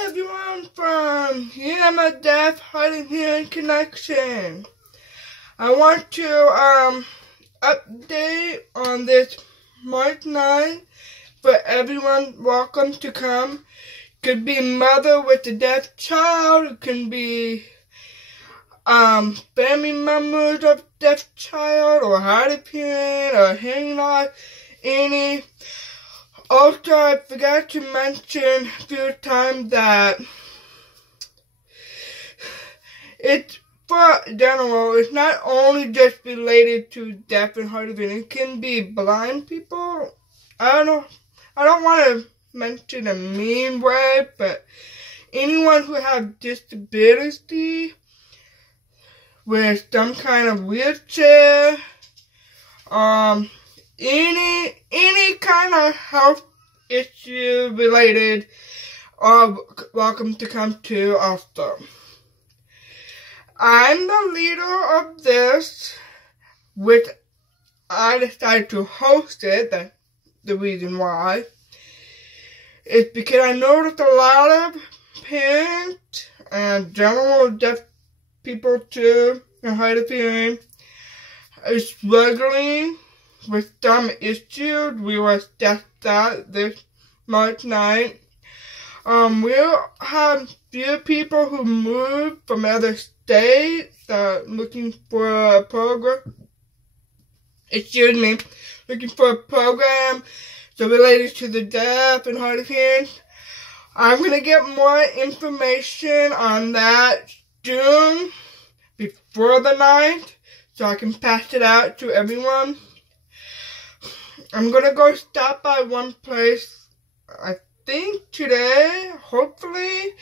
Hi everyone from Yuma Deaf Hard of Hearing Connection. I want to update on this March 9th for everyone welcome to come. Could be mother with a deaf child, it can be family members of deaf child or hard of hearing or hearing loss, any. Also, I forgot to mention a few times that it's for general. It's not only just related to deaf and hard of hearing. It can be blind people. I don't want to mention a mean way, but anyone who has disability with some kind of wheelchair, any kind of health issue related are welcome to come to also. I'm the leader of this, which I decided to host it. That's the reason why. It's because I noticed a lot of parents and general deaf people too, and hard of hearing, are struggling with some issues. We will discuss that this March 9th. We'll have few people who moved from other states looking for a program. Looking for a program so related to the deaf and hard of hearing. I'm gonna get more information on that soon, before the 9th, so I can pass it out to everyone. I'm gonna go stop by one place, I think today, hopefully.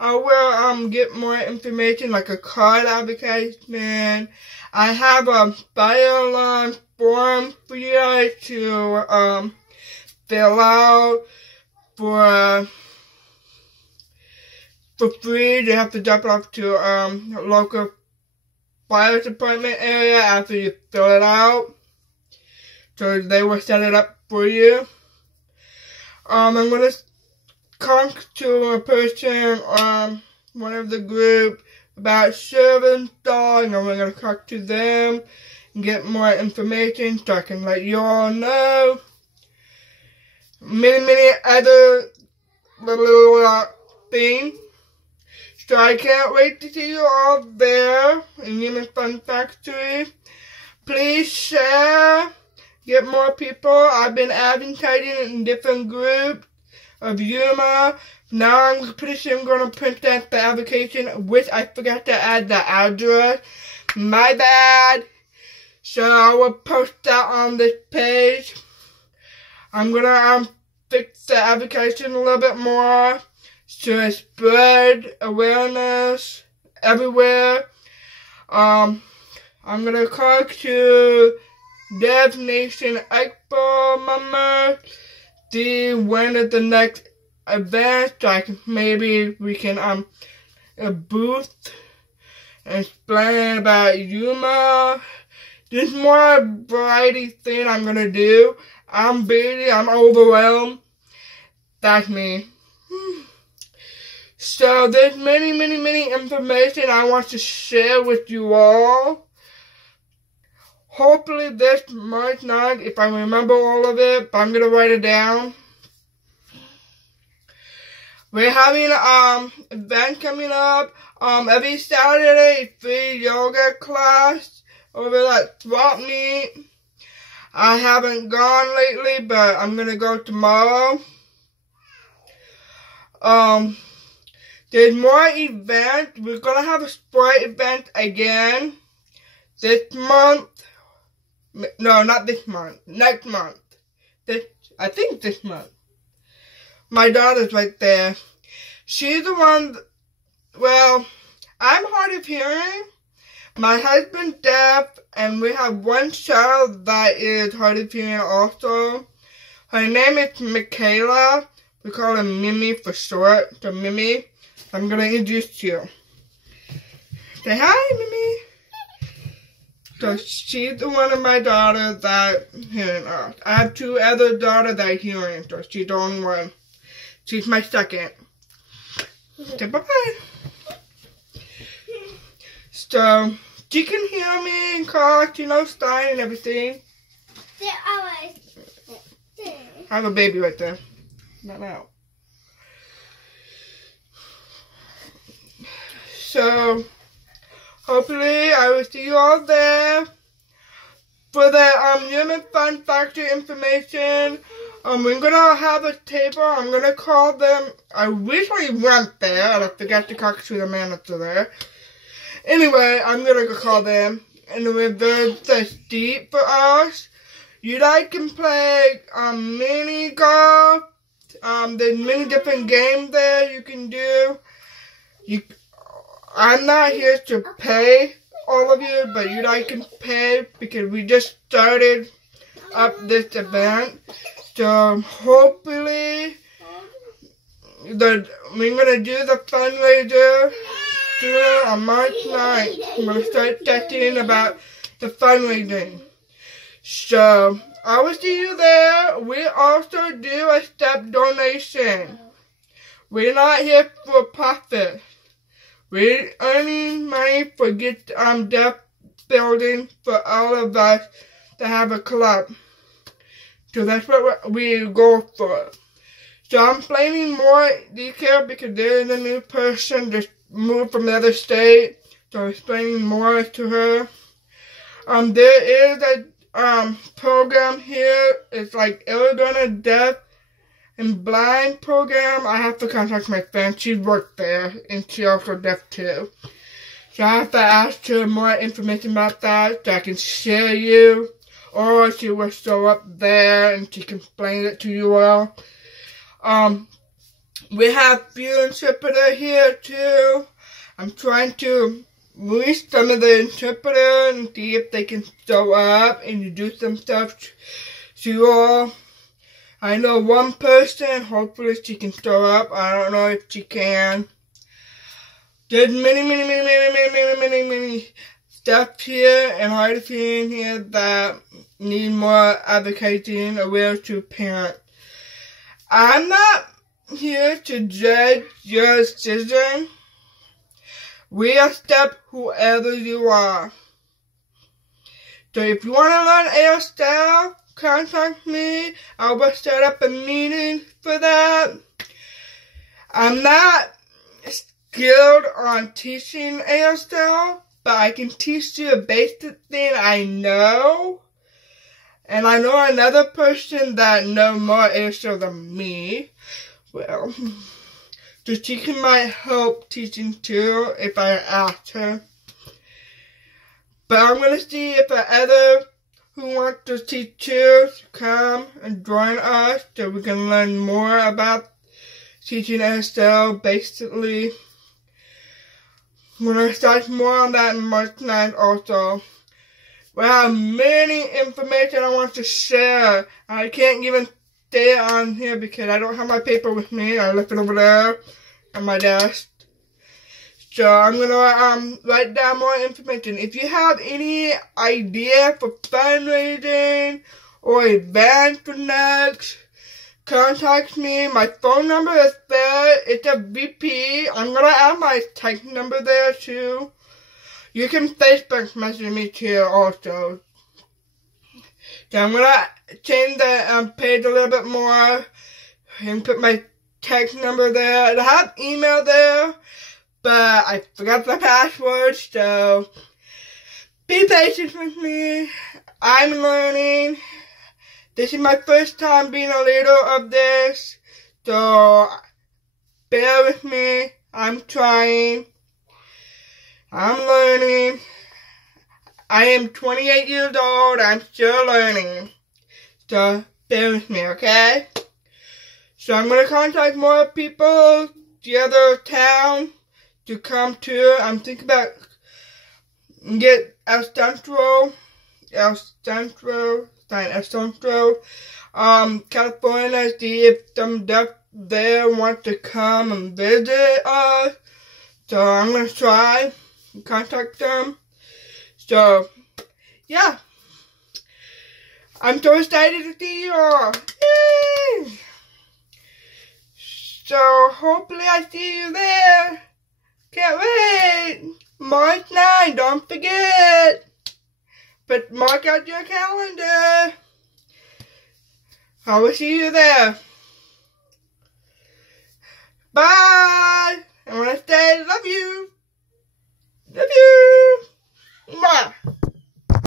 I will get more information, like a card advertisement. I have a fire alarm form for you guys to fill out for free. You have to drop it off to a local fire department area after you fill it out. So they will set it up for you. I'm gonna talk to a person, one of the group, about service dog, and we're gonna talk to them and get more information so I can let you all know. Many other little things. So I can't wait to see you all there in Yuma Fun Factory. Please share. Get more people. I've been advertising in different groups of Yuma. Now I'm pretty sure I'm going to print out the application, which I forgot to add the address. My bad. So I will post that on this page. I'm going to fix the application a little bit more to spread awareness everywhere. I'm going to talk to Deaf Nation Expo members, see when is the next event, so maybe we can a booth and explain about Yuma. There's more variety thing I'm gonna do. I'm busy, I'm overwhelmed. That's me. So there's many information I want to share with you all. Hopefully this March 9th, if I remember all of it, but I'm going to write it down. We're having an event coming up every Saturday, free yoga class over at Swap Meet. I haven't gone lately, but I'm going to go tomorrow. There's more events. We're going to have a sport event again this month. No, not this month. Next month. I think this month. My daughter's right there. She's the one, well, I'm hard of hearing. My husband's deaf, and we have one child that is hard of hearing also. Her name is Michaela. We call her Mimi for short. So Mimi, I'm going to introduce you. Say hi, Mimi. So she's the one of my daughters that hearing loss. I have two other daughters that are hearing, so she's the only one. She's my second. So bye-bye. So, you can hear me and cough, you know, Stein and everything. I have a baby right there. Not now. So, hopefully I will see you all there. For the Yuma Fun Factory information, we're gonna have a table. I'm gonna call them. I recently went there and I forgot to talk to the manager there. Anyway, I'm gonna go call them and reserve the seat for us. You guys can play mini golf. There's many different games there you can do. I'm not here to pay all of you, but you guys can pay because we just started up this event. So hopefully we're gonna do the fundraiser soon on March 9th. I'm gonna start testing about the fundraising. So I will see you there. We also do a step donation. We're not here for profit. We're earning money for deaf building for all of us to have a club. So that's what we go for. So I'm planning more detail because there is a new person just moved from the other state. So I'm explaining more to her. There is a program here. It's like Arizona Deaf and Blind program. I have to contact my friend. She worked there and she also deaf too. So I have to ask her more information about that so I can share you. Or she will show up there and she can explain it to you all. We have few interpreter here too. I'm trying to reach some of the interpreters and see if they can show up and do some stuff to you all. I know one person, hopefully she can show up. I don't know if she can. There's many stuff here and hard to see in here that need more advocating or will to parents. I'm not here to judge your decision. We accept whoever you are. So if you want to learn AirStyle, contact me. I will set up a meeting for that. I'm not skilled on teaching AirStyle, but I can teach you a basic thing I know. And I know another person that knows more AirStyle than me. Well, so she might help teaching too if I ask her. But I'm going to see if the other who want to teach too come and join us so we can learn more about teaching AirStyle basically. We're going to start more on that in March 9th also. We have many information I want to share. I can't even stay on here because I don't have my paper with me. I left it over there on my desk. So I'm going to write down more information. If you have any idea for fundraising or events for next, contact me. My phone number is there. It's a VP. I'm going to add my text number there too. You can Facebook message me too also. So I'm going to change the page a little bit more and put my text number there. I have email there, but I forgot the password, so be patient with me. I'm learning. This is my first time being a leader of this, so bear with me. I'm trying. I'm learning. I am 28 years old. I'm still learning. So bear with me, okay? So I'm going to contact more people, the other town, to come to. I'm thinking about get El Centro, California, see if some deaf there want to come and visit us. So I'm going to try and contact them. So, yeah. I'm so excited to see you all. Yay! So hopefully I see you there. Can't wait. March 9, don't forget. But mark out your calendar. I will see you there. Bye. I want to say love you.